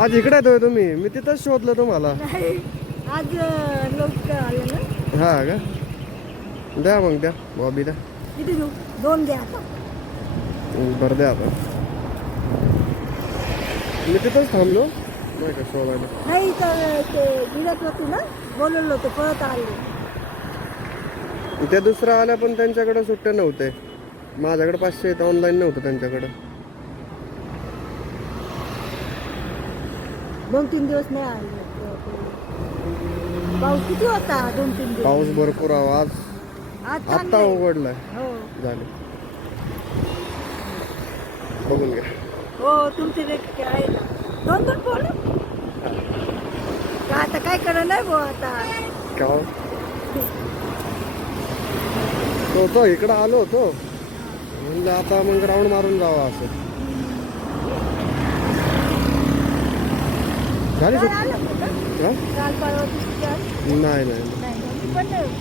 आज इकडे येतोय तुम्ही? मी तिथंच शोधलं तुम्हाला. नाही आज लवकर आलं ना. हा का? द्या मग द्या बॉबी द्या. किती देऊ? 2 घ्या आता. बरं द्या आता. मी तिथंच थांबलो नाही का शोधायला. नाही तर ते गिरत होती ना, बोलवलं होतं परत आले. त्या दुसऱ्या आल्या पण त्यांच्याकडे सुट्टे नव्हते. माझ्याकडे 500 ऑनलाईन नव्हतं त्यांच्याकडे. 2-3 दिवस नाही आले. पाऊस किती होता 2-3 दिवस? पाऊस भरपूर आवाज आज आत्ता चांगलं उघडलाय. हो झाले बघून घ्या. हो तुमचे व्यक्ती आहे ना. 2-2 पोरं? का आता काय करा नाही भाऊ आता. का हो? तो इकडं आलो होतो म्हणलं आता मग राऊंड मारून जावा असं. झाली काल सुट्टी? आलं होतं का? हा? काल परवा दिवशी नाही नाही नाही मी पण नाही.